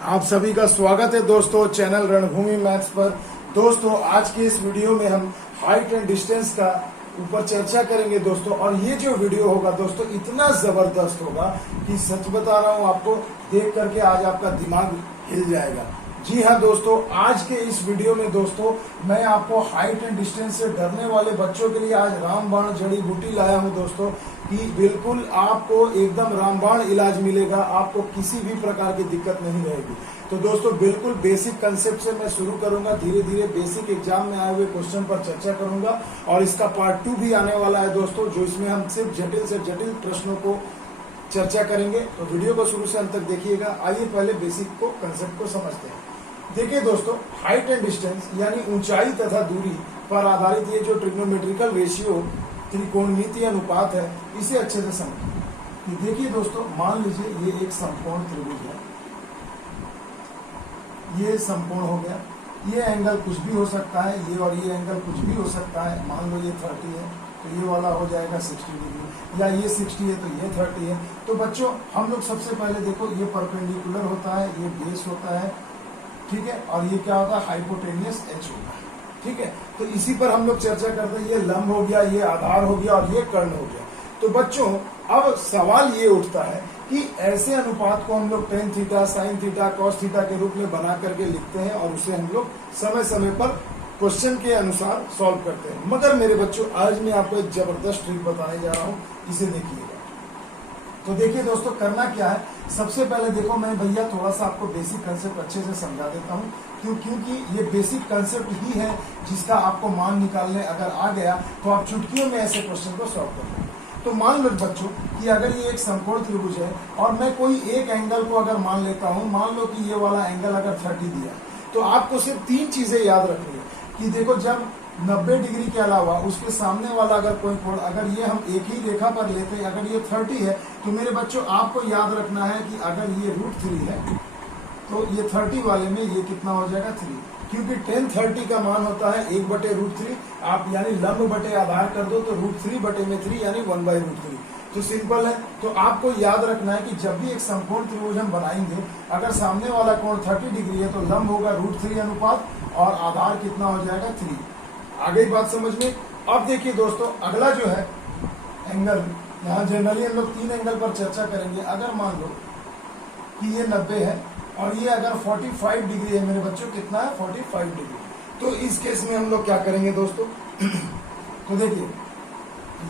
आप सभी का स्वागत है दोस्तों चैनल रणभूमि मैथ्स पर। दोस्तों आज के इस वीडियो में हम हाइट एंड डिस्टेंस का ऊपर चर्चा करेंगे दोस्तों। और ये जो वीडियो होगा दोस्तों इतना जबरदस्त होगा कि सच बता रहा हूँ, आपको देख करके आज आपका दिमाग हिल जाएगा। जी हाँ दोस्तों, आज के इस वीडियो में दोस्तों मैं आपको हाइट एंड डिस्टेंस से डरने वाले बच्चों के लिए आज रामबाण जड़ी बूटी लाया हूँ दोस्तों, कि बिल्कुल आपको एकदम रामबाण इलाज मिलेगा, आपको किसी भी प्रकार की दिक्कत नहीं रहेगी। तो दोस्तों बिल्कुल बेसिक कंसेप्ट से मैं शुरू करूंगा, धीरे धीरे बेसिक एग्जाम में आए हुए क्वेश्चन पर चर्चा करूंगा। और इसका पार्ट 2 भी आने वाला है दोस्तों, जो इसमें हम सिर्फ जटिल से जटिल प्रश्नों को चर्चा करेंगे। तो वीडियो को शुरू से अंत तक देखिएगा। आइए पहले बेसिक को कंसेप्ट को समझते हैं। देखिए दोस्तों, हाइट एंड डिस्टेंस यानी ऊंचाई तथा दूरी पर आधारित ये जो ट्रिग्नोमेट्रिकल रेशियो त्रिकोणमितीय अनुपात है, इसे अच्छे से समझिए। देखिए दोस्तों, मान लीजिए ये एक समकोण त्रिभुज है, ये समकोण हो गया। ये एंगल कुछ भी हो सकता है, ये और ये एंगल कुछ भी हो सकता है। मान लो ये 30 है तो ये वाला हो जाएगा 60 डिग्री, या ये 60 है तो ये 30 है। तो बच्चों हम लोग सबसे पहले देखो, ये परपेंडिकुलर होता है, ये बेस होता है, ठीक है, और ये क्या होगा, हाइपोटेनियस एच होगा, ठीक है। तो इसी पर हम लोग चर्चा करते हैं। ये लंब हो गया, ये आधार हो गया और ये कर्ण हो गया। तो बच्चों अब सवाल ये उठता है कि ऐसे अनुपात को हम लोग tan theta, sine theta, cos theta के रूप में बना करके लिखते हैं और उसे हम लोग समय समय पर क्वेश्चन के अनुसार सॉल्व करते हैं। मगर मेरे बच्चों आज मैं आपको एक जबरदस्त ट्रिक बताने जा रहा हूँ, इसे देखिएगा। तो देखिए दोस्तों, करना क्या है, सबसे पहले देखो मैं भैया थोड़ा सा आपको बेसिक कंसेप्ट अच्छे से समझा देता हूँ, क्योंकि ये बेसिक कंसेप्ट ही है जिसका आपको मान निकालने अगर आ गया तो आप चुटकियों में ऐसे क्वेश्चन को सॉल्व कर लेंगे। तो मान लो बच्चों कि अगर ये एक समकोण त्रिभुज है और मैं कोई एक एंगल को अगर मान लेता हूँ, मान लो कि ये वाला एंगल अगर 30 दिया, तो आपको सिर्फ 3 चीजें याद रखनी है कि देखो, जब 90 डिग्री के अलावा उसके सामने वाला अगर कोई कोण, अगर ये हम एक ही रेखा पर लेते हैं, अगर ये 30 है तो मेरे बच्चों आपको याद रखना है कि अगर ये √3 है तो ये 30 वाले में ये कितना हो जाएगा 3, क्योंकि tan 30 का मान होता है 1/√3। आप यानी लंब बटे आधार कर दो तो √3/3 यानी 1/√3। तो सिंपल है। तो आपको याद रखना है कि जब भी एक समकोण त्रिभुज हम बनाएंगे, अगर सामने वाला कोण 30 डिग्री है तो लंब होगा √3 अनुपात और आधार कितना हो जाएगा 3। आ गई बात समझ में। अब देखिए दोस्तों, अगला जो है एंगल, यहाँ जनरली हम लोग 3 एंगल पर चर्चा करेंगे। अगर मान लो कि ये 90 है और ये अगर 45 डिग्री है, मेरे बच्चों कितना है 45 डिग्री, तो इस केस में हम लोग क्या करेंगे दोस्तों तो देखिए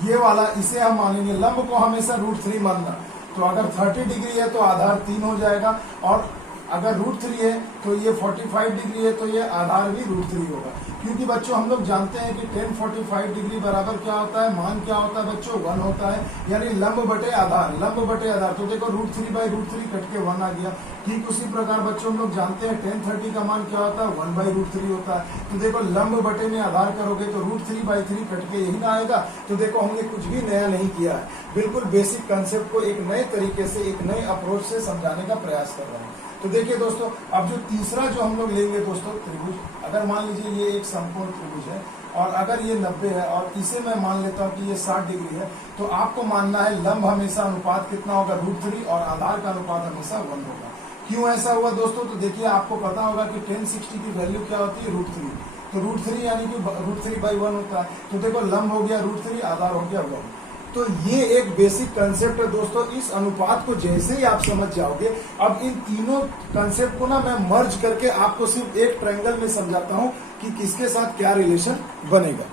ये वाला, इसे हम मानेंगे लंब को हमेशा √3 मानना। तो अगर 30 डिग्री है तो आधार 3 हो जाएगा, और अगर √3 है तो ये 45 डिग्री है तो ये आधार भी √3 होगा। क्योंकि बच्चों हम लोग जानते हैं कि tan 45 डिग्री बराबर क्या होता है, मान क्या होता है बच्चों, 1 होता है, यानी लंब बटे आधार, लंब बटे आधार। तो देखो √3/√3 कट के 1 आ गया। ठीक उसी प्रकार बच्चों हम लोग जानते हैं tan 30 का मान क्या होता है, 1/√3 होता है। तो देखो लंब बटे में आधार करोगे तो √3/3 कट के यही ना आएगा। तो देखो हमने कुछ भी नया नहीं किया है, बिल्कुल बेसिक कंसेप्ट को एक नए तरीके से, एक नए अप्रोच से समझाने का प्रयास कर रहे हैं। तो देखिए दोस्तों, अब जो तीसरा जो हम लोग लेंगे दोस्तों त्रिभुज, अगर मान लीजिए ये एक समकोण त्रिभुज है और अगर ये 90 है और इसे मैं मान लेता हूँ कि ये 60 डिग्री है, तो आपको मानना है लंब हमेशा अनुपात कितना होगा √3 और आधार का अनुपात हमेशा 1 होगा। क्यों ऐसा हुआ दोस्तों, तो देखिए आपको पता होगा कि tan 60 की वैल्यू क्या होती है, √3। तो √3 यानी कि √3/1 होता है। तो देखो लंब हो गया √3, आधार हो गया 1। तो ये एक बेसिक कंसेप्ट है दोस्तों। इस अनुपात को जैसे ही आप समझ जाओगे, अब इन तीनों कंसेप्ट को ना मैं मर्ज करके आपको सिर्फ एक ट्रायंगल में समझाता हूं कि किसके साथ क्या रिलेशन बनेगा।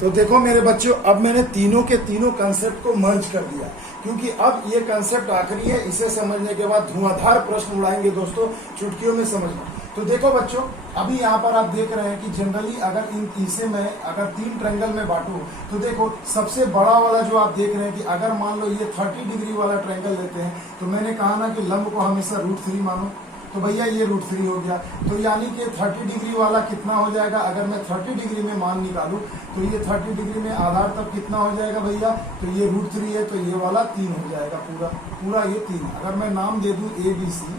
तो देखो मेरे बच्चों, अब मैंने तीनों के तीनों कंसेप्ट को मर्ज कर दिया, क्योंकि अब ये कंसेप्ट आखिरी है। इसे समझने के बाद धुआंधार प्रश्न उड़ाएंगे दोस्तों, चुटकियों में समझना। तो देखो बच्चों, अभी यहाँ पर आप देख रहे हैं कि जनरली अगर इसे मैं अगर 3 ट्रायंगल में बांटूं, तो देखो सबसे बड़ा वाला जो आप देख रहे हैं कि अगर मान लो ये 30 डिग्री वाला ट्रायंगल लेते हैं, तो मैंने कहा ना कि लंब को हमेशा √3 मानो। तो भैया ये √3 हो गया। तो यानी कि 30 डिग्री वाला कितना हो जाएगा, अगर मैं 30 डिग्री में मान निकालूं तो ये 30 डिग्री में आधार तब कितना हो जाएगा भैया, तो ये √3 है तो ये वाला 3 हो जाएगा, पूरा ये 3। अगर मैं नाम दे दूं ABC,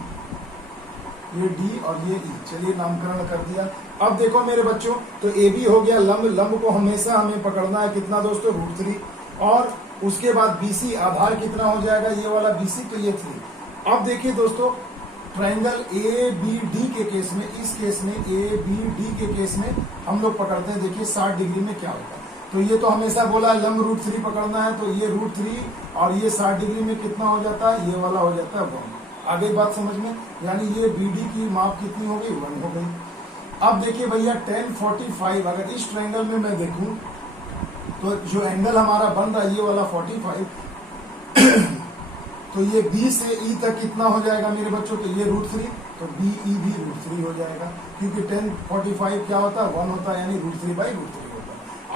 ये D और ये E, चलिए नामकरण कर दिया। अब देखो मेरे बच्चों, तो AB हो गया लंब, लंब को हमेशा हमें पकड़ना है कितना दोस्तों, √3। और उसके बाद BC आधार कितना हो जाएगा, ये वाला BC, तो ये 3। अब देखिए दोस्तों, ट्रायंगल ए बी डी के केस में, इस केस में ए बी डी के केस में हम लोग पकड़ते हैं। देखिए 60 डिग्री में क्या होता है। तो ये तो हमेशा बोला लंब √3 पकड़ना है, तो ये √3 और ये 60 डिग्री में कितना हो जाता है, ये वाला हो जाता है 1। आगे बात समझ में, यानी ये BD की माप कितनी हो गई, 1 हो गई। अब देखिए भैया tan 45, अगर इस ट्रायंगल में मैं देखूं तो जो एंगल हमारा बन रहा है ये वाला 45 तो ये B से E तक कितना हो जाएगा मेरे बच्चों, तो ये √3, तो BE भी √3 हो जाएगा, क्योंकि tan 45 क्या होता है, 1 होता है, यानी √3/√3 होता है।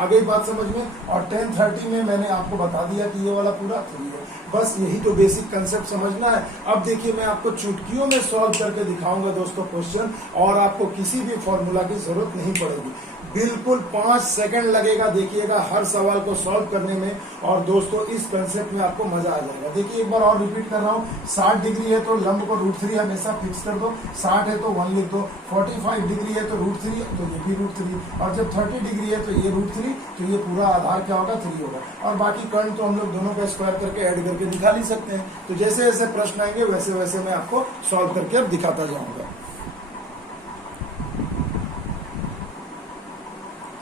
आगे बात समझ में। और tan 30 में मैंने आपको बता दिया कि ये वाला पूरा 3 है। बस यही तो बेसिक कंसेप्ट समझना है। अब देखिए मैं आपको चुटकियों में सॉल्व करके दिखाऊंगा दोस्तों क्वेश्चन, और आपको किसी भी फॉर्मूला की जरूरत नहीं पड़ेगी। बिल्कुल 5 सेकंड लगेगा देखिएगा हर सवाल को सॉल्व करने में, और दोस्तों इस कंसेप्ट में आपको मजा आ जाएगा। देखिए एक बार और रिपीट कर रहा हूँ, 60 डिग्री है तो लंब को √3 हमेशा फिक्स कर दो, 60 है तो 1 लिख दो, 45 डिग्री है तो √3, तो ये भी √3, और जब 30 डिग्री है तो ये √3, तो ये पूरा आधार क्या होगा, 3 होगा। और बाकी कर्ण तो हम लोग दोनों का स्क्वायर करके ऐड करके दिखा नहीं सकते हैं। तो जैसे जैसे प्रश्न आएंगे वैसे वैसे मैं आपको सॉल्व करके अब दिखाता जाऊंगा।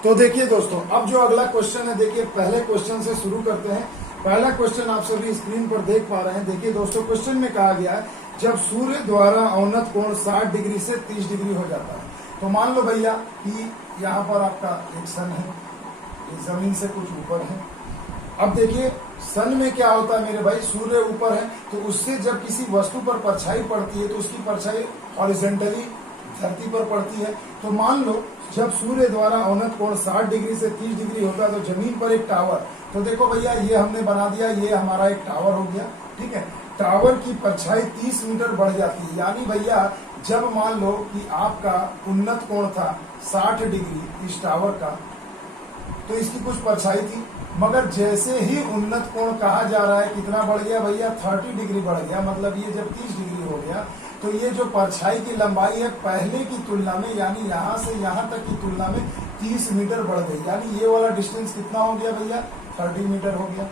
तो देखिए दोस्तों, अब जो अगला क्वेश्चन है, देखिए पहले क्वेश्चन से शुरू करते हैं। पहला क्वेश्चन आप सभी स्क्रीन पर देख पा रहे हैं। देखिए दोस्तों, क्वेश्चन में कहा गया है जब सूर्य द्वारा अवनत कोण 60 डिग्री से 30 डिग्री हो जाता है। तो मान लो भैया कि यहाँ पर आपका एक सन है, जमीन से कुछ ऊपर है। अब देखिए सन में क्या होता है मेरे भाई, सूर्य ऊपर है, तो उससे जब किसी वस्तु पर परछाई पड़ती है तो उसकी परछाई हॉरिजॉन्टली धरती पर पड़ती है। तो मान लो जब सूर्य द्वारा अवनत कोण 60 डिग्री से 30 डिग्री होता है तो जमीन पर एक टावर, तो देखो भैया ये हमने बना दिया, ये हमारा एक टावर हो गया, ठीक है। टावर की परछाई 30 मीटर बढ़ जाती है, यानी भैया जब मान लो कि आपका उन्नत कोण था 60 डिग्री इस टावर का, तो इसकी कुछ परछाई थी, मगर जैसे ही उन्नत कोण कहा जा रहा है कितना बढ़ गया भैया, 30 डिग्री बढ़ गया। मतलब ये जब 30 डिग्री हो गया तो ये जो परछाई की लंबाई है पहले की तुलना में, यानी यहाँ से यहाँ तक की तुलना में 30 मीटर बढ़ गई। यानी ये वाला डिस्टेंस कितना हो गया भैया, 30 मीटर हो गया।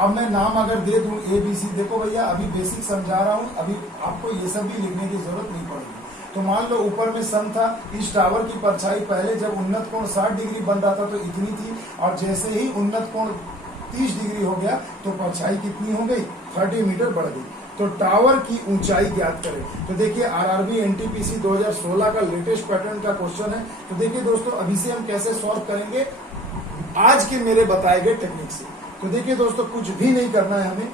अब मैं नाम अगर दे दूं ABC, देखो भैया अभी बेसिक समझा रहा हूं, अभी आपको ये सब भी लिखने की जरूरत नहीं पड़ेगी। तो मान लो ऊपर में सन था, इस टावर की परछाई पहले जब उन्नत कोण 60 डिग्री बन रहा था तो इतनी थी, और जैसे ही उन्नत कोण 30 डिग्री हो गया तो परछाई कितनी हो गई, 30 मीटर बढ़ गई। तो टावर की ऊंचाई ज्ञात करें। तो देखिए RRB NTPC 2016 का लेटेस्ट पैटर्न का क्वेश्चन है। तो देखिए दोस्तों, अभी से हम कैसे सॉल्व करेंगे आज के मेरे बताए गए टेक्निक से। तो देखिए दोस्तों, कुछ भी नहीं करना है हमें,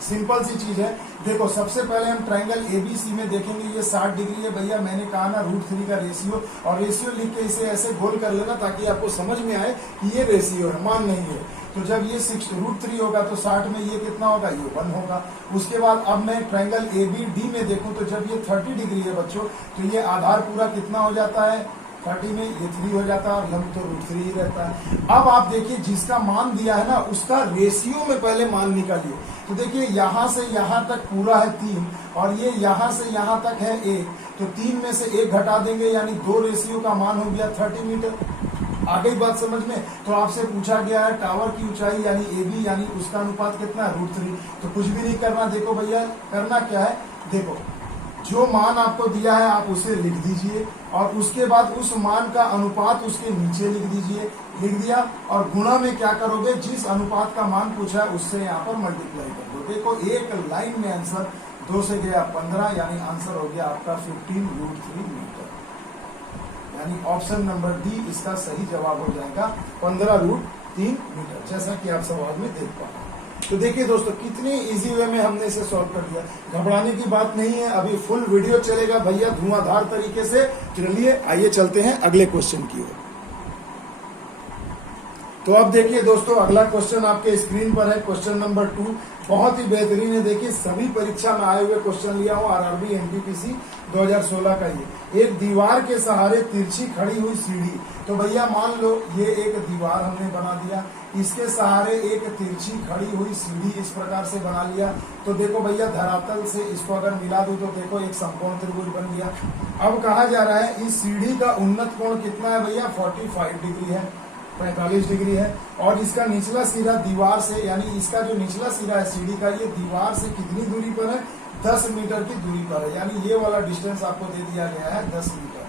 सिंपल सी चीज है। देखो सबसे पहले हम ट्रायंगल ABC में देखेंगे, ये 60 डिग्री है भैया, मैंने कहा ना √3 का रेशियो, और रेशियो लिख के इसे ऐसे गोल कर लेना ताकि आपको समझ में आए कि ये रेशियो है, मान नहीं है। तो जब ये √3 होगा तो 60 में ये कितना होगा, ये 1 होगा। उसके बाद अब मैं ट्रायंगल ABD में देखूं तो जब ये 30 डिग्री है बच्चों, तो ये आधार पूरा कितना हो जाता है, 30 में ये 3 हो जाता है, और लंब तो √3 ही रहता है। अब आप देखिए जिसका मान दिया है ना उसका रेशियो में पहले मान निकालिए। तो देखिए यहाँ से यहाँ तक पूरा है 3, और ये यहाँ से यहाँ तक है 1, तो 3 में से 1 घटा देंगे, यानी 2 रेशियो का मान हो गया 30 मीटर। आ गई बात समझ में। तो आपसे पूछा गया है टावर की ऊंचाई यानी AB, यानी उसका अनुपात कितना है, √3। तो कुछ भी नहीं करना, देखो भैया करना क्या है, देखो जो मान आपको दिया है आप उसे लिख दीजिए, और उसके बाद उस मान का अनुपात उसके नीचे लिख दीजिए। लिख दिया, और गुणा में क्या करोगे, जिस अनुपात का मान पूछा है उससे यहाँ पर मल्टीप्लाई कर दो। देखो एक लाइन में आंसर 2 से गया 15, यानी आंसर हो गया आपका 15 √3 मीटर। यानी ऑप्शन नंबर D इसका सही जवाब हो जाएगा 15 √3 मीटर, जैसा कि आप सवाल में देख पा रहे हैं। तो देखिए दोस्तों, कितनी इजी वे में हमने इसे सॉल्व कर दिया। घबराने की बात नहीं है, अभी फुल वीडियो चलेगा भैया धुआंधार तरीके से। चलिए आइए चलते हैं अगले क्वेश्चन की ओर। तो अब देखिए दोस्तों, अगला क्वेश्चन आपके स्क्रीन पर है, क्वेश्चन नंबर 2। बहुत ही बेहतरीन है, देखिए सभी परीक्षा में आए हुए क्वेश्चन लिया हूं, RRB NTPC 2016 का। ये एक दीवार के सहारे तिरछी खड़ी हुई सीढ़ी। तो भैया मान लो ये एक दीवार हमने बना दिया, इसके सहारे एक तिरछी खड़ी हुई सीढ़ी इस प्रकार से बना लिया। तो देखो भैया धरातल से इसको अगर मिला दूं तो देखो एक समकोण त्रिभुज बन गया। अब कहा जा रहा है इस सीढ़ी का उन्नत कोण कितना है भैया, 45 डिग्री है। 45 डिग्री है। और इसका निचला सिरा दीवार से, यानी इसका जो निचला सिरा है सीढ़ी का, ये दीवार से कितनी दूरी पर है? 10 मीटर की दूरी पर है, यानी ये वाला डिस्टेंस आपको दे दिया गया है 10 मीटर।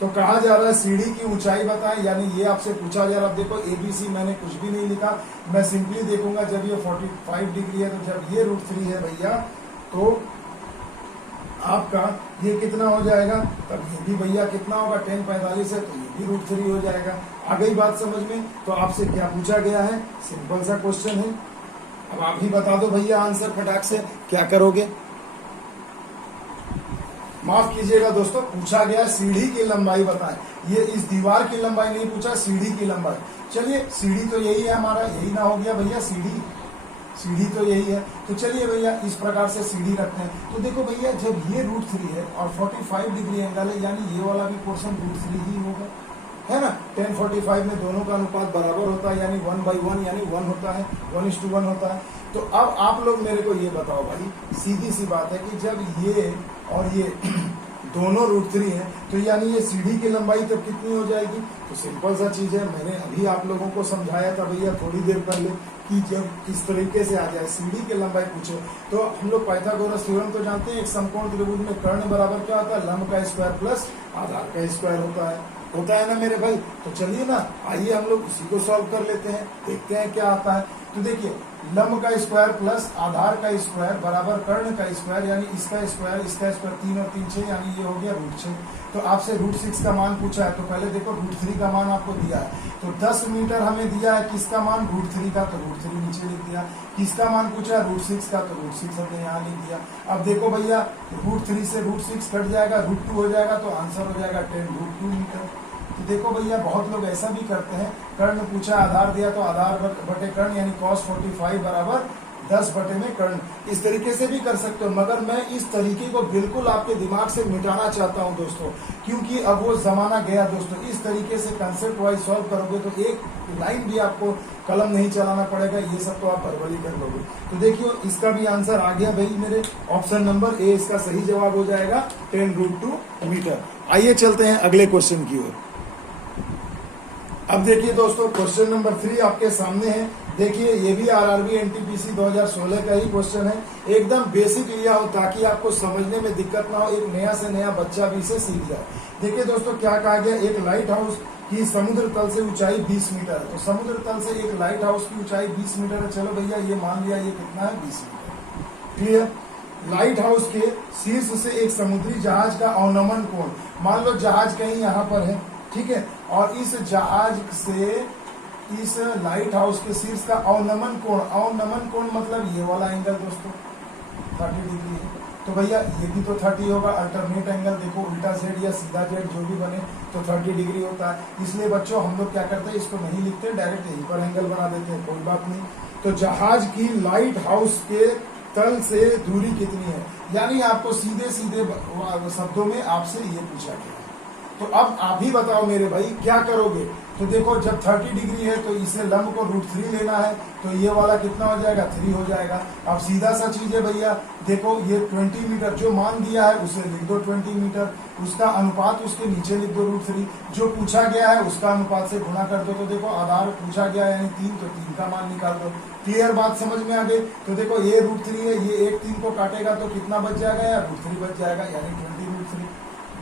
तो कहा जा रहा है सीढ़ी की ऊंचाई बताएं, यानी ये आपसे पूछा जा रहा है। देखो ABC मैंने कुछ भी नहीं लिखा, मैं सिंपली देखूंगा जब ये 45 डिग्री है, तो जब ये √3 है भैया, तो आपका ये कितना हो जाएगा? तब ये भी भैया कितना होगा? 1045 है, तो ये भी √3 हो जाएगा। आ गई बात समझ में? तो आपसे क्या पूछा गया है? सिंपल सा क्वेश्चन है। अब आप ही बता दो भैया आंसर फटाक से, क्या करोगे? माफ कीजिएगा दोस्तों, पूछा गया सीढ़ी की लंबाई बताएं। ये इस दीवार की लंबाई नहीं पूछा, सीढ़ी की लंबाई। चलिए सीढ़ी तो यही है हमारा, यही ना हो गया भैया? सीढ़ी तो यही है। तो चलिए भैया इस प्रकार से सीढ़ी रखते हैं। तो देखो भैया, जब ये √3 है और 45 डिग्री एंगल है, यानी ये वाला भी पोर्शन √3 ही होगा, है ना? 1045 में दोनों का अनुपात बराबर होता है, यानी 1/1, यानी 1 होता है, 1:1 होता है। तो अब आप लोग मेरे को ये बताओ भाई, सीधी सी बात है कि जब ये और ये दोनों √3 है, तो यानी ये सीढ़ी की लंबाई तब कितनी हो जाएगी? तो सिंपल सा चीज है, मैंने अभी आप लोगों को समझाया था भैया थोड़ी देर पहले, कि जब किस तरीके से आ जाए सीढ़ी की लंबाई पूछे, तो हम लोग पाइथागोरस थ्योरम तो जानते हैं, एक समकोण त्रिभुज में कर्ण बराबर क्या होता है? लंब का स्क्वायर प्लस आधार का स्क्वायर होता है ना मेरे भाई। तो चलिए ना, आइए हम लोग इसी को सॉल्व कर लेते हैं, देखते हैं क्या आता है। तो देखिए, लंब का स्क्वायर प्लस आधार का स्क्वायर बराबर कर्ण का स्क्वायर, यानी इसका स्क्वायर 3 और 3 6, यानी ये हो गया √6। तो आपसे √6 का मान पूछा है, तो पहले देखो √3 का मान आपको दिया है, तो 10 मीटर हमें दिया है किसका मान? √3 का, तो √3 नीचे लिख दिया। किसका मान पूछा है? √6 का, तो √6 हमने यहाँ लिख दिया। अब देखो भैया, √3 से √6 कट जाएगा, √2 हो जाएगा, तो आंसर हो जाएगा 10√2 मीटर। तो देखो भैया, बहुत लोग ऐसा भी करते हैं, कर्ण पूछा आधार दिया तो आधार बटे कर्ण, यानी cos 45 बराबर 10 बटे में कर्ण, इस तरीके से भी कर सकते हो। मगर मैं इस तरीके को बिल्कुल आपके दिमाग से मिटाना चाहता हूं दोस्तों, क्योंकि अब वो जमाना गया दोस्तों। इस तरीके से कंसेप्ट वाइज सॉल्व करोगे तो एक लाइन भी आपको कलम नहीं चलाना पड़ेगा, ये सब तो आप बर्बरी कर लोगे। तो देखियो, इसका भी आंसर आ गया भाई मेरे, ऑप्शन नंबर ए इसका सही जवाब हो जाएगा 10√2 मीटर। आइए चलते हैं अगले क्वेश्चन की ओर। अब देखिए दोस्तों, क्वेश्चन नंबर 3 आपके सामने है। देखिए, ये भी RRB NTPC 2016 का ही क्वेश्चन है, एकदम बेसिक लिया हो ताकि आपको समझने में दिक्कत ना हो, एक नया से नया बच्चा भी इसे सीख जाए। देखिए दोस्तों, क्या कहा गया? एक लाइट हाउस की समुद्र तल से ऊंचाई 20 मीटर है। तो समुद्र तल से एक लाइट हाउस की ऊंचाई 20 मीटर है। चलो भैया, ये मान लिया, ये कितना है? 20 मीटर। क्लियर? लाइट हाउस के शीर्ष से एक समुद्री जहाज का अवनमन कोण, मान लो जहाज कहीं यहाँ पर है, ठीक है, और इस जहाज से इस लाइट हाउस के शीर्ष का अवनमन कोण मतलब ये वाला एंगल दोस्तों 30 डिग्री है। तो भैया ये भी तो 30 होगा, अल्टरनेट एंगल देखो, उल्टा जेड या सीधा जेड जो भी बने तो 30 डिग्री होता है। इसलिए बच्चों हम लोग क्या करते हैं, इसको नहीं लिखते, डायरेक्ट यहीं पर एंगल बना देते हैं, कोई बात नहीं। तो जहाज की लाइट हाउस के तल से दूरी कितनी है, यानी आपको सीधे सीधे शब्दों में आपसे ये पूछा गया। तो अब आप ही बताओ मेरे भाई, क्या करोगे? तो देखो, जब 30 डिग्री है तो इसे लंब को √3 लेना है, तो ये वाला कितना हो जाएगा? 3 हो जाएगा। अब सीधा सा चीज है भैया, देखो ये 20 मीटर जो मान दिया है उसे लिख दो 20 मीटर, उसका अनुपात उसके नीचे लिख दो √3, जो पूछा गया है उसका अनुपात से गुणा कर दो। तो देखो, आधार पूछा गया है यानी 3, तो 3 का मान निकाल दो। क्लियर बात समझ में आ गई? तो देखो, ये √3 है, ये एक 3 को काटेगा तो कितना बच जाएगा? या √3 बच जाएगा, यानी 20√3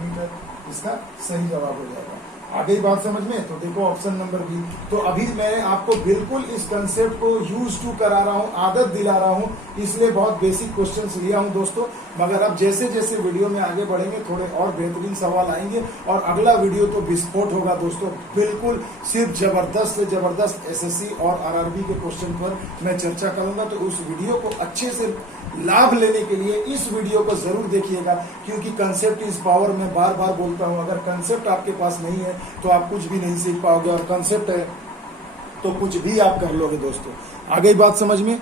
मीटर इसका सही जवाब हो जाएगा। आ गई बात समझ में? तो देखो ऑप्शन नंबर बी। तो अभी मैं आपको बिल्कुल इस कंसेप्ट को यूज टू करा रहा हूँ, आदत दिला रहा हूँ, इसलिए बहुत बेसिक क्वेश्चंस लिया हूँ दोस्तों। मगर अब जैसे जैसे वीडियो में आगे बढ़ेंगे थोड़े और बेहतरीन सवाल आएंगे, और अगला वीडियो तो विस्फोट होगा दोस्तों, बिल्कुल सिर्फ जबरदस्त से जबरदस्त SSC और RRB के क्वेश्चन पर मैं चर्चा करूंगा। तो उस वीडियो को अच्छे से लाभ लेने के लिए इस वीडियो को जरूर देखिएगा, क्योंकि कंसेप्ट इज पावर, मैं बार बार बोलता हूं। अगर कंसेप्ट आपके पास नहीं है तो आप कुछ भी नहीं सीख पाओगे, और कंसेप्ट है तो कुछ भी आप कर लोगे दोस्तों। आ गई बात समझ में?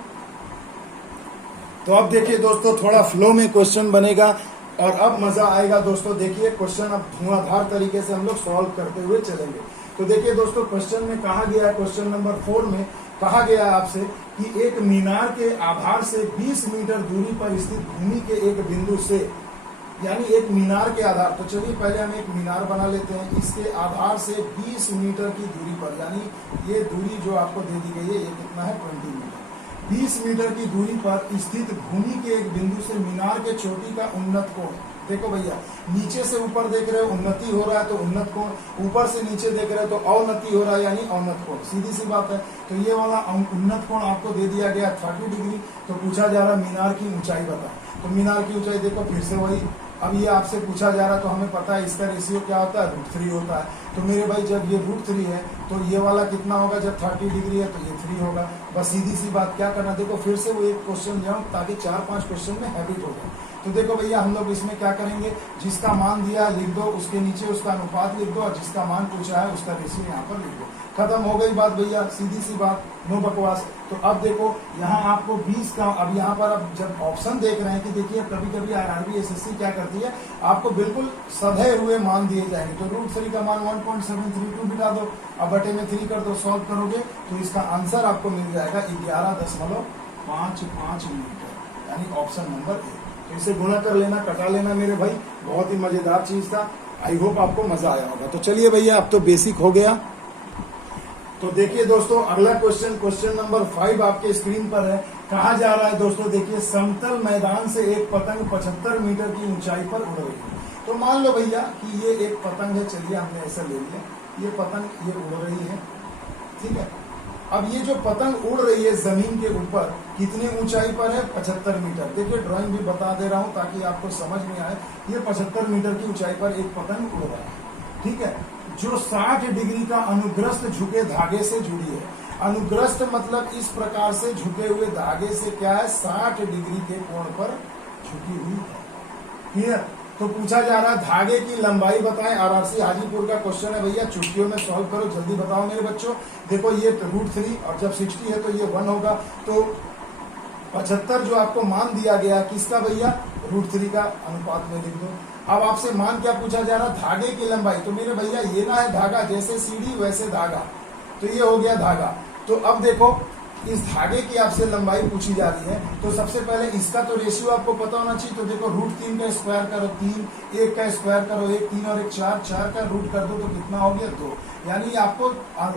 तो अब देखिए दोस्तों, थोड़ा फ्लो में क्वेश्चन बनेगा और अब मजा आएगा दोस्तों। देखिए क्वेश्चन अब धुआंधार तरीके से हम लोग सॉल्व करते हुए चलेंगे। तो देखिए दोस्तों, क्वेश्चन में कहा गया है, क्वेश्चन नंबर 4 में कहा गया है आपसे कि एक मीनार के आधार से 20 मीटर दूरी पर स्थित भूमि के एक बिंदु से यानी एक मीनार के आधार। तो चलिए पहले हम एक मीनार बना लेते हैं। इसके आधार से 20 मीटर की दूरी पर, यानी ये दूरी जो आपको दे दी गई है ये कितना है 20 मीटर। 20 मीटर की दूरी पर स्थित भूमि के एक बिंदु से मीनार के चोटी का उन्नत कोण, देखो भैया नीचे से ऊपर देख रहे हो उन्नति हो रहा है तो उन्नत कोण, ऊपर से नीचे देख रहे हो तो अवनति हो रहा है यानी अवनत कोण, सीधी सी बात है। तो ये वाला उन्नत कोण आपको दे दिया गया 30 डिग्री। तो पूछा जा रहा है मीनार की ऊंचाई बताएं। तो मीनार की ऊंचाई देखो फिर से वही, अब ये आपसे पूछा जा रहा है तो हमें पता है इसका रेशियो क्या होता है √3 होता है। तो मेरे भाई जब ये √3 है तो ये वाला कितना होगा, जब 30 डिग्री है तो ये 3 होगा। बस सीधी सी बात, क्या करना देखो फिर से वो एक क्वेश्चन जाऊं ताकि 4-5 क्वेश्चन में हैबिट हो जाए। तो देखो भैया हम लोग इसमें क्या करेंगे, जिसका मान दिया है लिख दो, उसके नीचे उसका अनुपात लिख दो और जिसका मान पूछा है उसका रेशियो यहाँ पर लिख दो। खत्म हो गई बात भैया, सीधी सी बात, नो बकवास। तो अब देखो यहाँ आपको 20 का, अब यहाँ पर अब जब ऑप्शन देख रहे हैं कि देखिए कभी कभी आरआरबी एसएससी क्या करती है, आपको बिल्कुल सधे हुए मान दिए जाएंगे। तो √3 का मान 1.732 बिठा दो, अब बटे में 3 कर दो, सॉल्व करोगे तो इसका आंसर आपको मिल जाएगा 11.55 मीटर, यानी ऑप्शन नंबर ए। तो इसे गुणा कर लेना, कटा लेना मेरे भाई, बहुत ही मजेदार चीज था। आई होप आपको मजा आया होगा। तो चलिए भैया अब तो बेसिक हो गया। तो देखिए दोस्तों अगला क्वेश्चन, क्वेश्चन नंबर 5 आपके स्क्रीन पर है। कहा जा रहा है दोस्तों, देखिए समतल मैदान से एक पतंग 75 मीटर की ऊंचाई पर उड़ रही है। तो मान लो भैया कि ये एक पतंग है, चलिए हमने ऐसा ले लिया, ये पतंग ये उड़ रही है, ठीक है। अब ये जो पतंग उड़ रही है जमीन के ऊपर कितनी ऊंचाई पर है, 75 मीटर। देखिए ड्राइंग भी बता दे रहा हूं ताकि आपको समझ में आए। ये 75 मीटर की ऊंचाई पर एक पतंग उड़ रहा है, ठीक है, जो 60 डिग्री का अनुग्रस्त झुके धागे से जुड़ी है। अनुग्रस्त मतलब इस प्रकार से झुके हुए धागे से क्या है, 60 डिग्री के कोण पर झुकी हुई है। क्लियर। तो पूछा जा रहा है धागे की लंबाई बताएं। आरआरसी हाजीपुर का क्वेश्चन है भैया, चुटकियों में सॉल्व करो, जल्दी बताओ मेरे बच्चों। देखो ये √3 और जब 60 है तो ये 1 होगा। तो 75 जो आपको मान दिया गया किसका भैया, √3 का अनुपात में लिख दो। अब आपसे मान क्या पूछा जा रहा, धागे की लंबाई। तो मेरे भैया ये ना है धागा, जैसे सीढ़ी वैसे धागा, तो ये हो गया धागा। तो अब देखो इस धागे की आपसे लंबाई पूछी जा रही है, तो सबसे पहले इसका तो रेशियो आपको पता होना चाहिए। तो देखो √3 का स्क्वायर करो 3, 1 का स्क्वायर करो 1, 3 और 1 4, 4 का रूट कर दो तो कितना हो गया 2। यानी आपको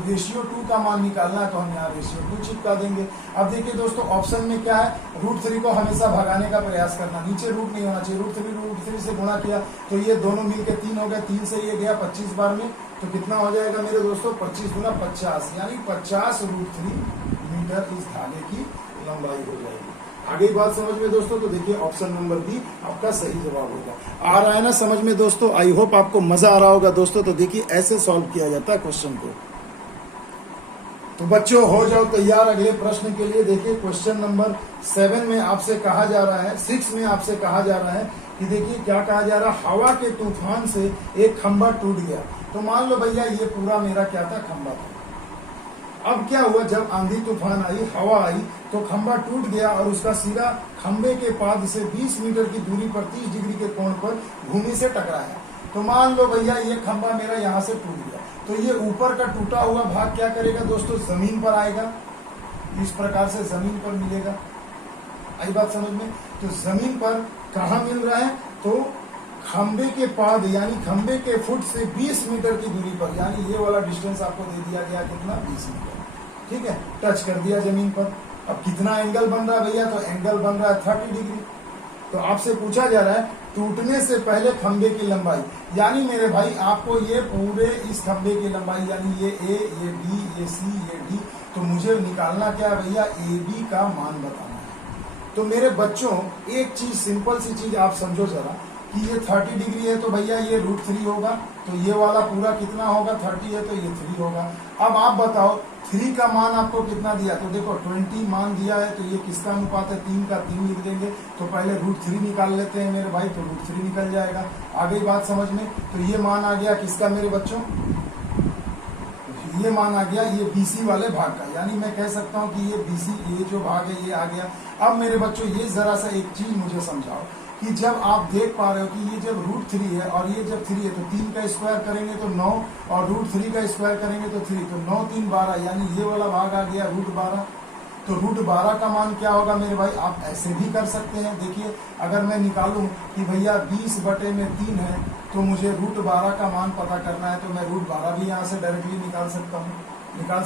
रेशियो 2 का मान निकालना है, तो हम यहाँ रेशियो 2 चिपका देंगे। अब देखिए दोस्तों ऑप्शन में क्या है, √3 को हमेशा भगाने का प्रयास करना, नीचे रूट नहीं होना चाहिए। √3 से गुणा किया तो ये दोनों मिलकर 3 हो गया, 3 से ये गया 25 बार में, तो कितना हो जाएगा मेरे दोस्तों 25 गुना 50, यानी 50 √3 मीटर इस धागे की लंबाई हो जाएगी। आगे बात समझ में दोस्तों, तो देखिए ऑप्शन नंबर बी आपका सही जवाब होगा। आ रहा है ना समझ में दोस्तों, आई होप आपको मजा आ रहा होगा दोस्तों। तो देखिए ऐसे सॉल्व किया जाता है क्वेश्चन को। तो बच्चों हो जाओ तैयार अगले प्रश्न के लिए। देखिए क्वेश्चन नंबर 7 में आपसे कहा जा रहा है, 6 में आपसे कहा जा रहा है कि देखिए क्या कहा जा रहा है, हवा के तूफान से एक खंभा टूट गया। तो मान लो भैया ये पूरा मेरा क्या था, खंभा था। अब क्या हुआ, जब आंधी तूफान आई, हवा आई, तो खंभा टूट गया और उसका सिरा खंभे के पाद से 20 मीटर की दूरी पर 30 डिग्री के कोण पर भूमि से टकराया। तो मान लो भैया ये खंभा मेरा यहाँ से टूट गया, तो ये ऊपर का टूटा हुआ भाग क्या करेगा दोस्तों, जमीन पर आएगा, इस प्रकार से जमीन पर मिलेगा। आई बात समझ में। तो जमीन पर कहाँ मिल रहा है, तो खंबे के पाद यानी खंबे के फुट से 20 मीटर की दूरी पर, यानी ये वाला डिस्टेंस आपको दे दिया गया कितना, 20 मीटर, ठीक है, टच कर दिया जमीन पर। अब कितना एंगल बन रहा है भैया, तो एंगल बन रहा है 30 डिग्री। तो आपसे पूछा जा रहा है टूटने से पहले खंबे की लंबाई, यानी मेरे भाई आपको ये पूरे इस खंबे की लंबाई, यानी ये ए, ये बी, ये सी, ये डी, तो मुझे निकालना क्या है भैया, ए बी का मान बताना है। तो मेरे बच्चों एक चीज, सिंपल सी चीज आप समझो जरा कि ये 30 डिग्री है तो भैया ये √3 होगा, तो ये वाला पूरा कितना होगा, 30 है तो ये 3 होगा। अब आप बताओ 3 का मान आपको कितना दिया, तो देखो 20 मान दिया है, तो ये किसका अनुपात है, 3 का 3 लिख देंगे। तो पहले √3 निकाल लेते हैं मेरे भाई, तो √3 निकल जाएगा। आ गई बात समझ में। तो ये मान आ गया किसका मेरे बच्चों, ये मान आ गया ये BC वाले भाग का, यानी मैं कह सकता हूं कि ये BC, ये जो भाग है ये आ गया। अब मेरे बच्चों ये जरा सा एक चीज मुझे समझाओ कि जब आप देख पा रहे हो कि ये जब √3 है और ये जब 3 है, तो 3 का स्क्वायर करेंगे तो 9 और √3 का स्क्वायर करेंगे तो 3, तो 9 3 12, यानी ये वाला भाग आ गया √12। तो √12 का मान क्या होगा मेरे भाई, आप ऐसे भी कर सकते हैं। देखिए अगर मैं निकालूं कि भैया 20/3 है, तो मुझे √12 का मान पता करना है, तो मैं √12 भी यहाँ से डायरेक्टली निकाल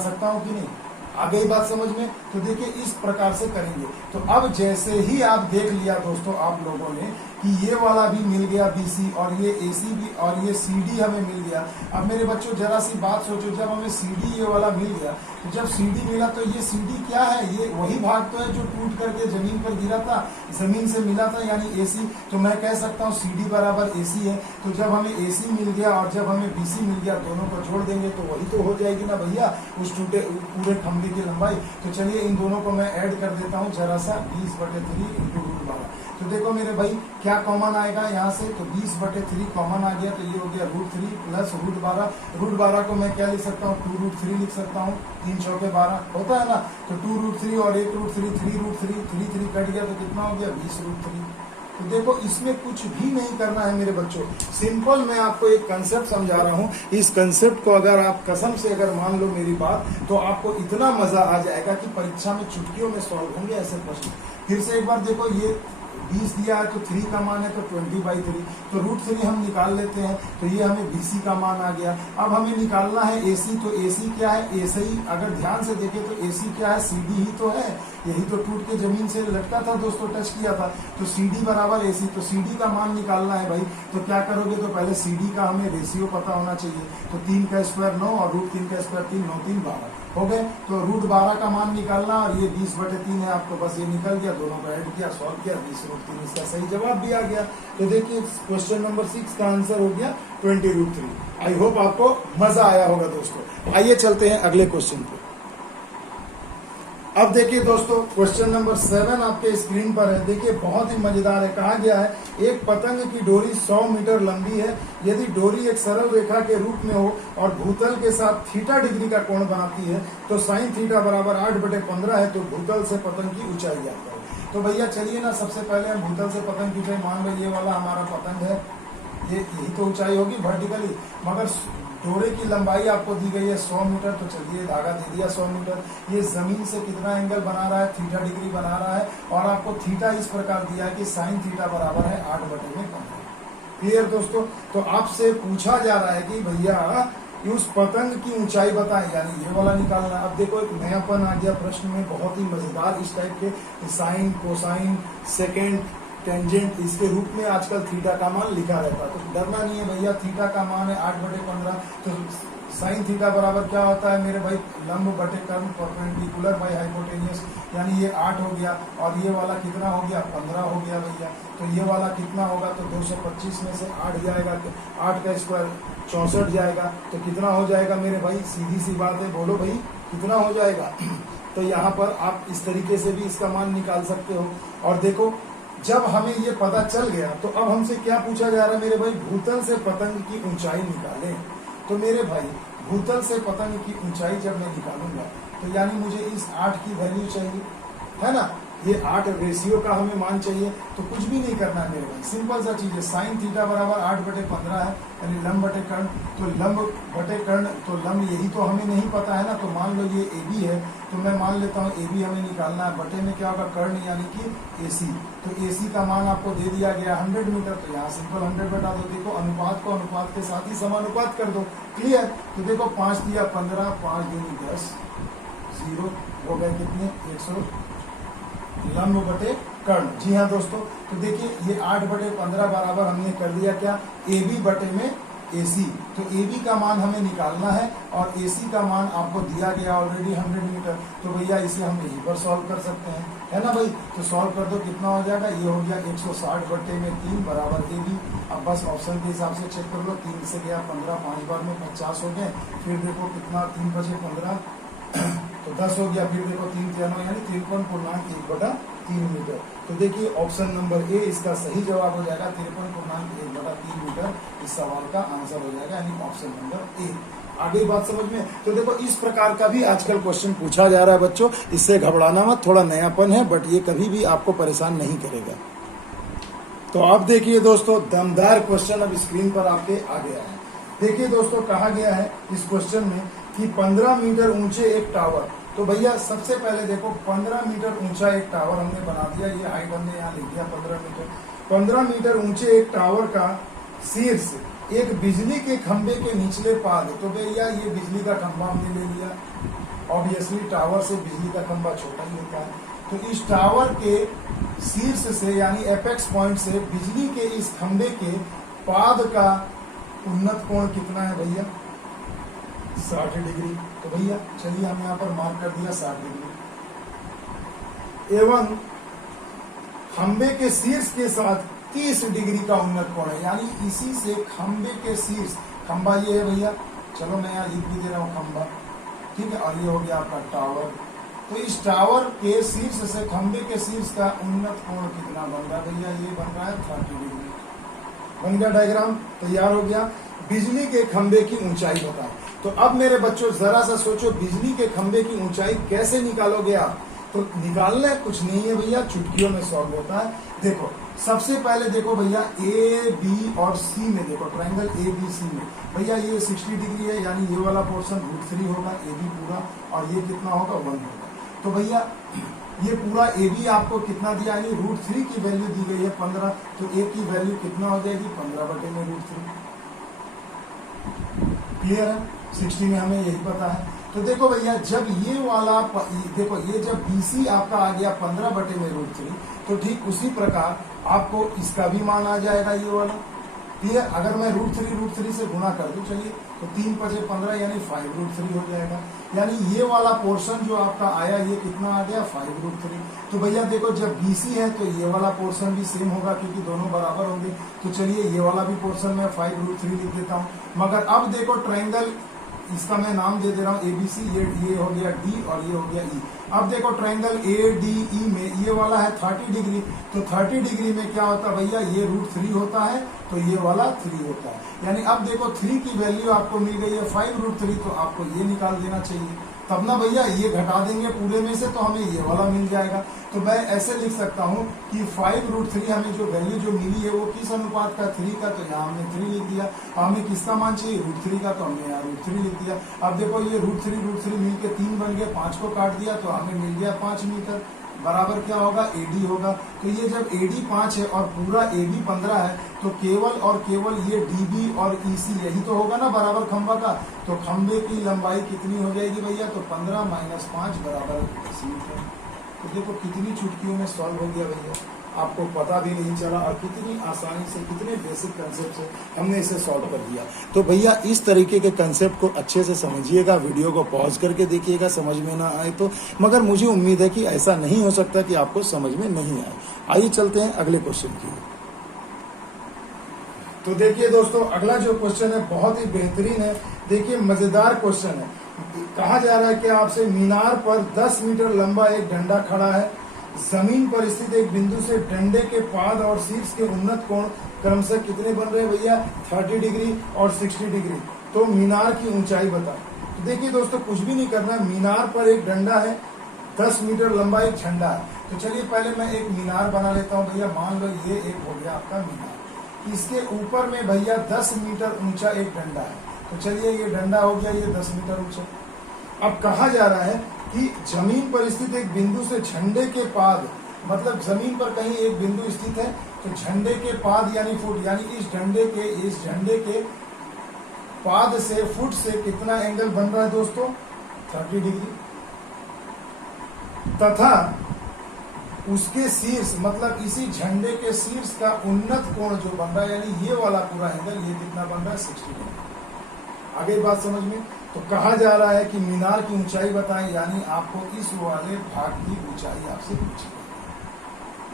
सकता हूँ कि नहीं। आ गई बात समझ में। तो देखिए इस प्रकार से करेंगे। तो अब जैसे ही आप देख लिया दोस्तों आप लोगों ने कि ये वाला भी मिल गया BC और ये AC भी और ये CD हमें मिल गया। अब मेरे बच्चों जरा सी बात सोचो, जब हमें CD ये वाला मिल गया, तो जब CD मिला तो ये CD क्या है, ये वही भाग तो है जो टूट करके जमीन पर गिरा था, जमीन से मिला था, यानी AC। तो मैं कह सकता हूँ CD बराबर AC है। तो जब हमें AC मिल गया और जब हमें BC मिल गया, दोनों को जोड़ देंगे तो वही तो हो जाएगी ना भैया उस टूटे पूरे खंभे की लंबाई। तो चलिए इन दोनों को मैं ऐड कर देता हूँ जरा सा, 20/3 × √12। तो देखो मेरे भाई क्या कॉमन आएगा यहाँ से, तो 20/3 कॉमन आ गया, तो ये हो गया √3 प्लस √12। √12 को मैं क्या लिख सकता हूँ, 2√3 लिख सकता हूँ, 3 चौके 12 होता है ना। तो 2√3 और 1√3, 3√3, 3 कट गया, तो कितना हो गया 20√3। तो देखो इसमें कुछ भी नहीं करना है मेरे बच्चों, सिंपल मैं आपको एक कंसेप्ट समझा रहा हूँ। इस कंसेप्ट को अगर आप कसम से अगर मान लो मेरी बात, तो आपको इतना मजा आ जाएगा कि परीक्षा में चुटकियों में सॉल्व होंगे ऐसे प्रश्न। फिर से एक बार देखो, ये 20 दिया है तो 3 का मान है तो 20/3, तो √3 हम निकाल लेते हैं, तो ये हमें BC का मान आ गया। अब हमें निकालना है AC, तो AC क्या है, AC अगर ध्यान से देखें तो AC क्या है, CD ही तो है, यही तो टूट के जमीन से लटका था दोस्तों, टच किया था। तो CD बराबर AC, तो CD का मान निकालना है भाई। तो क्या करोगे, तो पहले CD का हमें रेशियो पता होना चाहिए। तो 3 का स्क्वायर 9 और √3 का स्क्वायर 3, 9 3 12 हो गए। तो √12 का मान निकालना, और ये 20/3 है आपको, बस ये निकल गया, दोनों को ऐड किया, सॉल्व किया, 20√3 इसका सही जवाब भी आ गया। तो देखिए क्वेश्चन नंबर 6 का आंसर हो गया 20√3। आई होप आपको मजा आया होगा दोस्तों। आइए चलते हैं अगले क्वेश्चन पे। अब देखिए दोस्तों क्वेश्चन नंबर 7 आपके स्क्रीन पर है। देखिए बहुत ही मजेदार है। कहा गया है एक पतंग की डोरी 100 मीटर लंबी है, यदि डोरी एक सरल रेखा के रूप में हो और भूतल के साथ थीटा डिग्री का कोण बनाती है, तो sin थीटा बराबर 8/15 है, तो भूतल से पतंग की ऊंचाई ज्ञात करो। तो भैया चलिए ना, सबसे पहले हम भूतल से पतंग की ऊंचाई, मान लो ये वाला हमारा पतंग है, ये यही तो ऊंचाई होगी वर्टिकली, मगर डोरे की लंबाई आपको दी गई है 100 मीटर। तो चलिए धागा दे दिया 100 मीटर। ये जमीन से कितना एंगल बना रहा है, थीटा डिग्री बना रहा है, और आपको थीटा इस प्रकार दिया है कि sin थीटा बराबर है 8/15। क्लियर दोस्तों। तो आपसे पूछा जा रहा है कि भैया उस पतंग की ऊंचाई बताएं, यानी ये वाला निकालना। अब देखो एक नयापन आ गया प्रश्न में, बहुत ही मजेदार इस टाइप के, साइन कोसाइन सेकेंड टेंजेंट इसके रूप में आजकल थीटा का मान लिखा रहता है। तो डरना नहीं है भैया, थीटा का मान है 8/15। तो sin थीटा बराबर क्या होता है मेरे भाई, लंब बटे कर्ण परपेंडिकुलर बाय हाइपोटेनियस, यानी ये 8 हो गया, और ये वाला कितना हो गया 15 हो गया भैया। तो ये वाला कितना होगा, तो 225 में से 8 जाएगा, तो 8 का स्क्वायर 64 जाएगा। तो कितना हो जाएगा मेरे भाई, सीधी सी बात है, बोलो भाई कितना हो जाएगा। तो यहाँ पर आप इस तरीके से भी इसका मान निकाल सकते हो। और देखो जब हमें ये पता चल गया, तो अब हमसे क्या पूछा जा रहा है मेरे भाई, भूतल से पतंग की ऊंचाई निकालें। तो मेरे भाई भूतल से पतंग की ऊंचाई जब मैं निकालूंगा, तो यानी मुझे इस 8 की वैल्यू चाहिए, है ना, ये 8 रेशियो का हमें मान चाहिए। तो कुछ भी नहीं करना है मेरे भाई, सिंपल सा चीज है, sin थीटा बराबर 8/15 है, यानी लंब बटे कर्ण। तो लंब बटे कर्ण, तो लंब यही तो हमें नहीं पता है ना। तो मान लो ये AB है, तो मैं मान लेता हूँ AB हमें निकालना है, बटे में क्या होगा कर्ण यानी कि AC। तो AC का मान आपको दे दिया गया 100 मीटर, तो यहाँ सिंपल 100 बटा दो। देखो अनुपात को अनुपात के साथ ही समानुपात कर दो, क्लियर। तो देखो 5 दिया 15, 5 दूनी 10, 0 हो गए कितने 100 लंब बटे कर्ण। जी हाँ दोस्तों, तो देखिए ये 8/15 बराबर हमने कर दिया क्या, AB बटे में AC। तो AB का मान हमें निकालना है, और AC का मान आपको दिया गया ऑलरेडी 100 मीटर। तो भैया इसे हम यहीं पर सॉल्व कर सकते हैं, है ना भाई। तो सॉल्व कर दो, कितना हो जाएगा, ये हो गया 160/3 बराबर AB। अब बस ऑप्शन के हिसाब से चेक कर लो, 3 से गया 15, 5 बार में 50 हो गए। फिर देखो कितना, 3 बचे 15 तो 10 हो गया। फिर देखो 3 3 यानी 53.1/3 मीटर। तो देखिए ऑप्शन नंबर ए इसका सही जवाब हो जाएगा, 53.1/3 मीटर इस सवाल का आंसर हो जाएगा, यानी ऑप्शन नंबर ए। आगे बात समझ में। तो देखो इस प्रकार का भी आजकल क्वेश्चन पूछा जा रहा है बच्चों, इससे घबराना मत, थोड़ा नयापन है, बट ये कभी भी आपको परेशान नहीं करेगा। तो आप देखिए दोस्तों, दमदार क्वेश्चन अब स्क्रीन पर आपके आ गया है। देखिए दोस्तों, कहा गया है इस क्वेश्चन में कि 15 मीटर ऊंचे एक टावर तो भैया सबसे पहले देखो 15 मीटर ऊंचा एक टावर हमने बना दिया, ये हाइट हमने यहाँ लिख दिया 15 मीटर। 15 मीटर ऊंचे एक टावर का शीर्ष एक बिजली के खंभे के निचले पाद, तो भैया ये बिजली का खंभा हमने ले लिया, ऑब्वियसली टावर से बिजली का खंभा छोटा ही होता है। तो इस टावर के शीर्ष से यानी एपेक्स पॉइंट से बिजली के इस खंभे के पाद का उन्नत कोण कितना है भैया? 60 डिग्री। तो भैया चलिए हम यहाँ पर मार्क कर दिया 60 डिग्री। एवं खंभे के शीर्ष के साथ 30 डिग्री का उन्नत कोण है, यानी इसी से खंभे के शीर्ष, खंभा ये है भैया, चलो मैं यहाँ लिख भी दे रहा हूँ खंभा, ठीक है, और ये हो गया आपका टावर। तो इस टावर के शीर्ष से खंभे के शीर्ष का उन्नत कोण कितना बन रहा है भैया? ये बन रहा है 30 डिग्री। बन गया, डायग्राम तैयार हो गया। बिजली के खंभे की ऊंचाई बताओ। तो अब मेरे बच्चों जरा सा सोचो, बिजली के खंभे की ऊंचाई कैसे निकालोगे आप? तो निकालना कुछ नहीं है भैया, चुटकियों में सॉल्व होता है। देखो सबसे पहले देखो भैया ए बी और सी में, देखो ट्रायंगल ए बी सी में भैया ये 60 डिग्री है, यानी ये वाला पोर्शन √3 होगा ए बी पूरा, और ये कितना होगा 1 होगा। तो भैया ये पूरा ए बी आपको कितना दिया, यानी √3 की वैल्यू दी गई है 15, तो ए की वैल्यू कितना हो जाएगी? 15/√3। क्लियर है? 60 में हमें यही पता है। तो देखो भैया जब ये वाला देखो ये जब BC आपका आ गया 15/√3, तो ठीक उसी प्रकार आपको इसका भी मान आ जाएगा ये वाला। क्लियर? अगर मैं √3 से गुणा कर दूं, चलिए, तो 3 × 5 = 15 यानी 5√3 हो जाएगा। यानी ये वाला पोर्शन जो आपका आया ये कितना आ गया? 5√3। तो भैया देखो जब BC है तो ये वाला पोर्शन भी सेम होगा, क्योंकि दोनों बराबर होंगे। तो चलिए ये वाला भी पोर्शन मैं 5√3 लिख देता हूँ। मगर अब देखो ट्रायंगल, इसका मैं नाम दे रहा हूँ ABC, ये हो गया D और ये हो गया E। अब देखो ट्रायंगल ADE में ये वाला है 30 डिग्री, तो 30 डिग्री में क्या होता है भैया? ये √3 होता है, तो ये वाला 3 होता है। यानी अब देखो 3 की वैल्यू आपको मिल गई है 5√3, तो आपको ये निकाल देना चाहिए, तब ना भैया ये घटा देंगे पूरे में से तो हमें ये वाला मिल जाएगा। तो मैं ऐसे लिख सकता हूँ कि 5√3 हमें जो वैल्यू जो मिली है वो किस अनुपात का? 3 का, तो यहाँ हमने 3 लिख दिया। हमें किसका मान चाहिए? √3 का, तो हमने यहाँ √3 लिख दिया। अब देखो ये √3 मिल के 3 बन गया, 5 को काट दिया तो हमें मिल गया 5 मीटर, बराबर क्या होगा? AD होगा। तो ये जब AD 5 है और पूरा AB 15 है, तो केवल और केवल ये DB और EC यही तो होगा ना बराबर खंभा का। तो खंभे की लंबाई कितनी हो जाएगी भैया? तो 15 - 5 बराबर 10 मीटर। तो देखो कितनी चुटकियों में सॉल्व हो गया भैया, आपको पता भी नहीं चला, और कितनी आसानी से, कितने बेसिक कंसेप्ट से हमने इसे सॉल्व कर दिया। तो भैया इस तरीके के कंसेप्ट को अच्छे से समझिएगा, वीडियो को पॉज करके देखिएगा, समझ में ना आए तो। मगर मुझे उम्मीद है कि ऐसा नहीं हो सकता कि आपको समझ में नहीं आए। आइए चलते हैं अगले क्वेश्चन की। तो देखिए दोस्तों अगला जो क्वेश्चन है बहुत ही बेहतरीन है। देखिए मजेदार क्वेश्चन है। कहा जा रहा है कि आपसे मीनार पर 10 मीटर लंबा एक डंडा खड़ा है, जमीन पर स्थित एक बिंदु से डंडे के पाद और शीर्ष के उन्नत कोण क्रमशः कितने बन रहे हैं भैया? 30 डिग्री और 60 डिग्री। तो मीनार की ऊंचाई बता। तो देखिए दोस्तों कुछ भी नहीं करना, मीनार पर एक डंडा है, 10 मीटर लंबा एक झंडा है। तो चलिए पहले मैं एक मीनार बना लेता हूँ भैया। मान लो ये एक हो गया आपका मीनार, इसके ऊपर में भैया 10 मीटर ऊंचा एक डंडा है। तो चलिए ये डंडा हो गया ये 10 मीटर ऊंचा। अब कहा जा रहा है कि जमीन पर स्थित एक बिंदु से झंडे के पाद, मतलब जमीन पर कहीं एक बिंदु स्थित है, तो झंडे के पाद यानी फुट, यानी इस झंडे के पाद से, फुट से कितना एंगल बन रहा है दोस्तों? 30 डिग्री। तथा उसके शीर्ष, मतलब इसी झंडे के शीर्ष का उन्नत कोण जो बन रहा है, यानी ये वाला पूरा एंगल, ये कितना बन रहा है? 60 डिग्री। आगे बात समझ में। तो कहा जा रहा है कि मीनार की ऊंचाई बताएं, यानी आपको इस वाले भाग की ऊंचाई आपसे पूछी।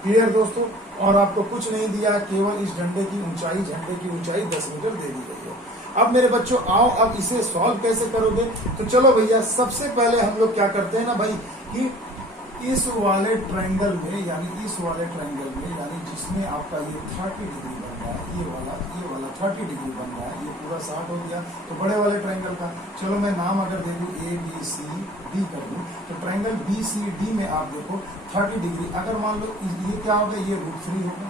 क्लियर दोस्तों? और आपको कुछ नहीं दिया, केवल इस डंडे की ऊंचाई, झंडे की ऊंचाई 10 मीटर दे दी गई है। अब मेरे बच्चों आओ, अब इसे सॉल्व कैसे करोगे? तो चलो भैया सबसे पहले हम लोग क्या करते हैं ना भाई, कि इस वाले ट्रायंगल में, यानी जिसमें आपका ये 30 डिग्री बन रहा है, ये वाला 30 डिग्री बन रहा है, ये पूरा 60 हो गया। तो बड़े वाले ट्रायंगल का चलो मैं नाम अगर दे दूं ABCD कर दूं, तो ट्रायंगल BCD में आप देखो 30 डिग्री, अगर मान लो ये क्या होगा? ये √3 होगा।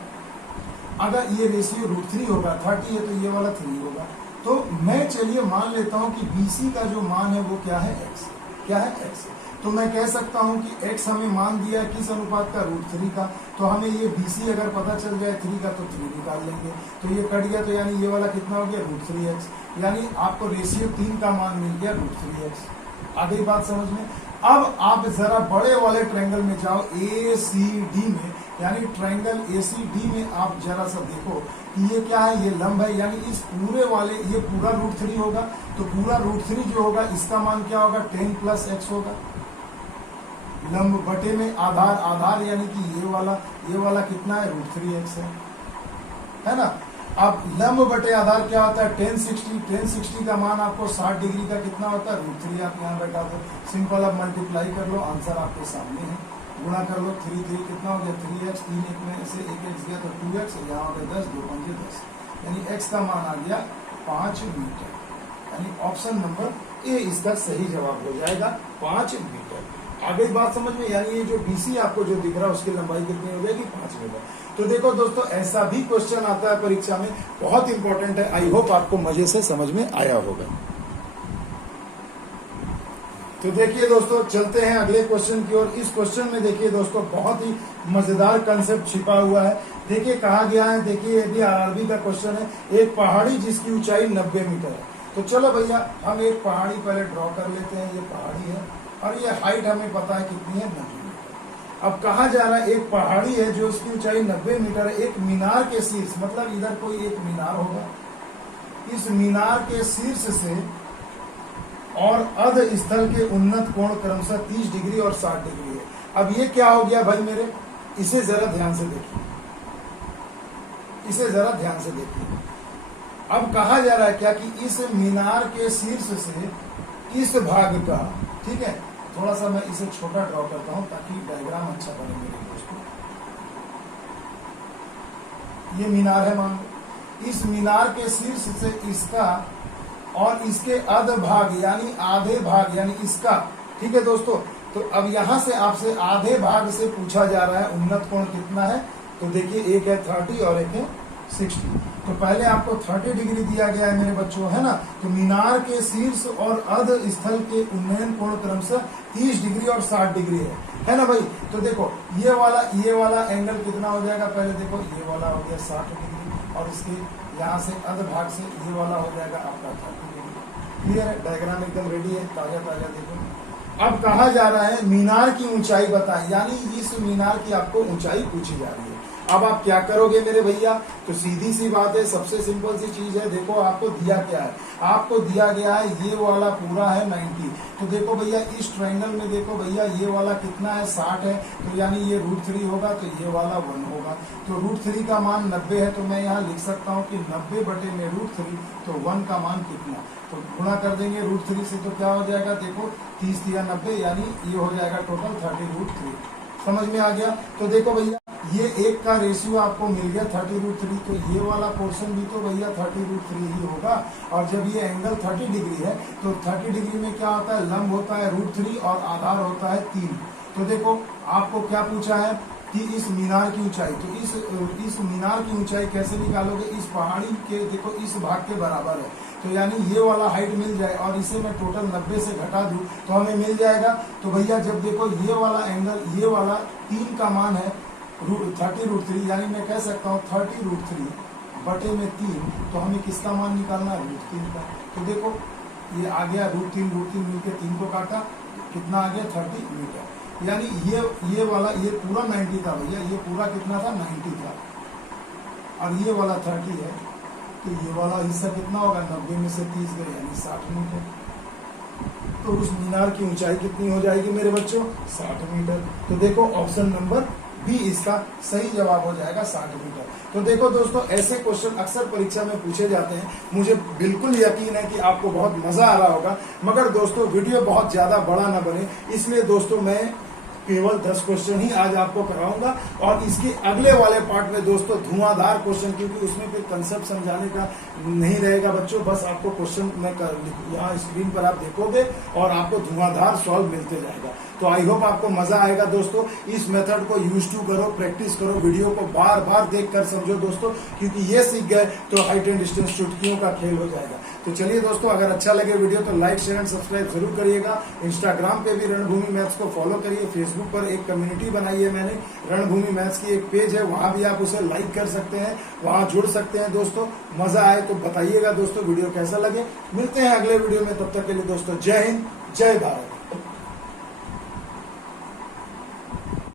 अगर ये रेशियो √3 होगा, 30 है तो ये वाला 3 होगा। तो मैं चलिए मान लेता हूं कि BC का जो मान है वो क्या है? X। क्या है? X। तो मैं कह सकता हूं कि x हमें मान दिया है किस अनुपात का, √3 का। तो हमें ये BC अगर पता चल जाए 3 का तो 3 निकाल लेंगे, तो ये कट गया, तो यानी ये वाला कितना हो गया, √3x। यानी आपको रेशियो 3 का मान मिल गया √3x। आ गई बात समझ में। अब आप जरा बड़े वाले ट्रायंगल में जाओ, ACD में, यानी ट्रायंगल ACD में आप जरा सा देखो कि ये क्या है, ये लंब है, यानी इस पूरे वाले, ये पूरा √3 होगा, तो पूरा √3 जो होगा इसका मान क्या होगा, 10 + x होगा। लंब बटे में आधार, आधार यानी कि ये वाला कितना है, √3x है ना। अब लंब बटे आधार क्या होता है, 1060 का मान आपको 60 डिग्री का कितना होता है, √3 आप यहाँ बैठा दो, सिंपल। अब मल्टीप्लाई कर लो, आंसर आपके सामने है, गुणा कर लो, 3 कितना हो गया, 3x, 3 एक में से 1x गया तो 2x, यहाँ हो गया 10, 2 पंजे 10, यानी x का मान आ गया 5 मीटर। यानी ऑप्शन नंबर ए इसका सही जवाब हो जाएगा, 5 मीटर। आ गई बात समझ में। यानी ये जो BC आपको जो दिख रहा है उसकी लंबाई कितनी हो जाएगी, 5 मीटर। तो देखो दोस्तों, ऐसा भी क्वेश्चन आता है परीक्षा में, बहुत इंपॉर्टेंट है। आई होप आपको मजे से समझ में आया होगा। तो देखिए दोस्तों, चलते हैं अगले क्वेश्चन की ओर। इस क्वेश्चन में देखिए दोस्तों, बहुत ही मजेदार कंसेप्ट छिपा हुआ है। देखिए कहा गया है, देखिए ये भी RRB का क्वेश्चन है, एक पहाड़ी जिसकी ऊंचाई 90 मीटर है। तो चलो भैया, हम एक पहाड़ी पहले ड्रॉ कर लेते हैं। ये पहाड़ी है और ये हाइट हमें पता है कितनी है, 90 मीटर। अब कहा जा रहा है एक पहाड़ी है जो उसकी ऊंचाई 90 मीटर है, एक मीनार के शीर्ष, मतलब इधर कोई एक मीनार होगा, इस मीनार के शीर्ष से और अध स्थल के उन्नत कोण क्रमशः 30 डिग्री और 60 डिग्री है। अब ये क्या हो गया भाई मेरे, इसे जरा ध्यान से देखिए, इसे जरा ध्यान से देखिए। अब कहा जा रहा है क्या कि इस मीनार के शीर्ष से इस भाग का, ठीक है, थोड़ा सा मैं इसे छोटा ड्रॉ करता हूं ताकि डायग्राम अच्छा बने मेरे दोस्तों। ये मीनार है, मान लो इस मीनार के शीर्ष से इसका और इसके अध भाग यानी आधे भाग यानी इसका, ठीक है दोस्तों। तो अब यहां से आपसे आधे भाग से पूछा जा रहा है उन्नत कोण कितना है। तो देखिए, एक है 30 और एक है 60। तो पहले आपको 30 डिग्री दिया गया है मेरे बच्चों, है ना। तो मीनार के शीर्ष और अध स्थल के उन्नयन कोण क्रमशः 30 डिग्री और 60 डिग्री है ना भाई। तो देखो ये वाला एंगल कितना हो जाएगा, पहले देखो ये वाला हो गया 60 डिग्री और इसके यहाँ से अध भाग से ये वाला हो जाएगा आपका 30 डिग्री। क्लियर है, डायग्राम एकदम रेडी है, ताजा ताजा देखो। अब कहा जा रहा है मीनार की ऊंचाई बताएं, यानी इस मीनार की आपको ऊंचाई पूछी जा रही है। अब आप क्या करोगे मेरे भैया, तो सीधी सी बात है, सबसे सिंपल सी चीज है। देखो आपको दिया क्या है, आपको दिया गया है ये वाला पूरा है 90। तो देखो भैया, इस ट्रायंगल में देखो भैया, ये वाला कितना है, 60 है, तो यानी ये √3 होगा, तो ये वाला 1 होगा। तो √3 का मान 90 है, तो मैं यहाँ लिख सकता हूँ कि 90 बटे में √3, तो 1 का मान कितना, तो गुणा कर देंगे √3 से, तो क्या हो जाएगा, देखो 30 या 90, यानी ये हो जाएगा टोटल 30√3। समझ में आ गया। तो देखो भैया, ये एक का रेशियो आपको मिल गया 30√3, तो ये वाला पोर्शन भी तो भैया 30√3 ही होगा। और जब ये एंगल 30 डिग्री है, तो 30 डिग्री में क्या होता है, लंब होता है √3 और आधार होता है 3। तो देखो आपको क्या पूछा है कि इस मीनार की ऊंचाई, तो इस मीनार की ऊंचाई कैसे निकालोगे, इस पहाड़ी के देखो इस भाग के बराबर है, तो यानी ये वाला हाइट मिल जाए और इसे मैं टोटल 90 से घटा दूं तो हमें मिल जाएगा। तो भैया जब देखो ये वाला एंगल, ये वाला 3 का मान है 30√3, यानी मैं कह सकता हूँ 30√3 बटे में 3, तो हमें किसका मान निकालना है, √3 का। तो देखो ये आ गया √3 मिलकर 3 को काटा, कितना आ गया 30 मीटर। यानी ये वाला, ये पूरा 90 था भैया, ये पूरा कितना था, 90 था, और ये वाला 30 है, तो ये वाला हिस्सा कितना होगा, 90 में से 30 गए यानी 60 मीटर। तो उस मीनार की ऊंचाई कितनी हो जाएगी मेरे बच्चों, 60 मीटर। तो देखो ऑप्शन नंबर बी इसका सही जवाब हो जाएगा, 60 मीटर। तो देखो दोस्तों, ऐसे क्वेश्चन अक्सर परीक्षा में पूछे जाते हैं। मुझे बिल्कुल यकीन है कि आपको बहुत मजा आ रहा होगा, मगर दोस्तों वीडियो बहुत ज्यादा बड़ा ना बने, इसलिए दोस्तों मैं केवल 10 क्वेश्चन ही आज आपको कराऊंगा और इसके अगले वाले पार्ट में दोस्तों धुआंधार क्वेश्चन, क्योंकि उसमें फिर कंसेप्ट समझाने का नहीं रहेगा बच्चों, बस आपको क्वेश्चन में यहाँ स्क्रीन पर आप देखोगे और आपको धुआंधार सॉल्व मिलते जाएगा। तो आई होप आपको मजा आएगा दोस्तों। इस मेथड को यूज टू करो, प्रैक्टिस करो, वीडियो को बार बार देख कर समझो दोस्तों, क्योंकि ये सीख गए तो हाइट एंड डिस्टेंस चुटकियों का खेल हो जाएगा। तो चलिए दोस्तों, अगर अच्छा लगे वीडियो तो लाइक शेयर एंड सब्सक्राइब जरूर करिएगा। इंस्टाग्राम पे भी रणभूमि मैथ्स को फॉलो करिए। फेसबुक पर एक कम्युनिटी बनाई है मैंने, रणभूमि मैथ्स की एक पेज है, वहां भी आप उसे लाइक कर सकते हैं, वहां जुड़ सकते हैं दोस्तों। मजा आए तो बताइएगा दोस्तों वीडियो कैसा लगे। मिलते हैं अगले वीडियो में, तब तक के लिए दोस्तों जय हिंद जय भारत।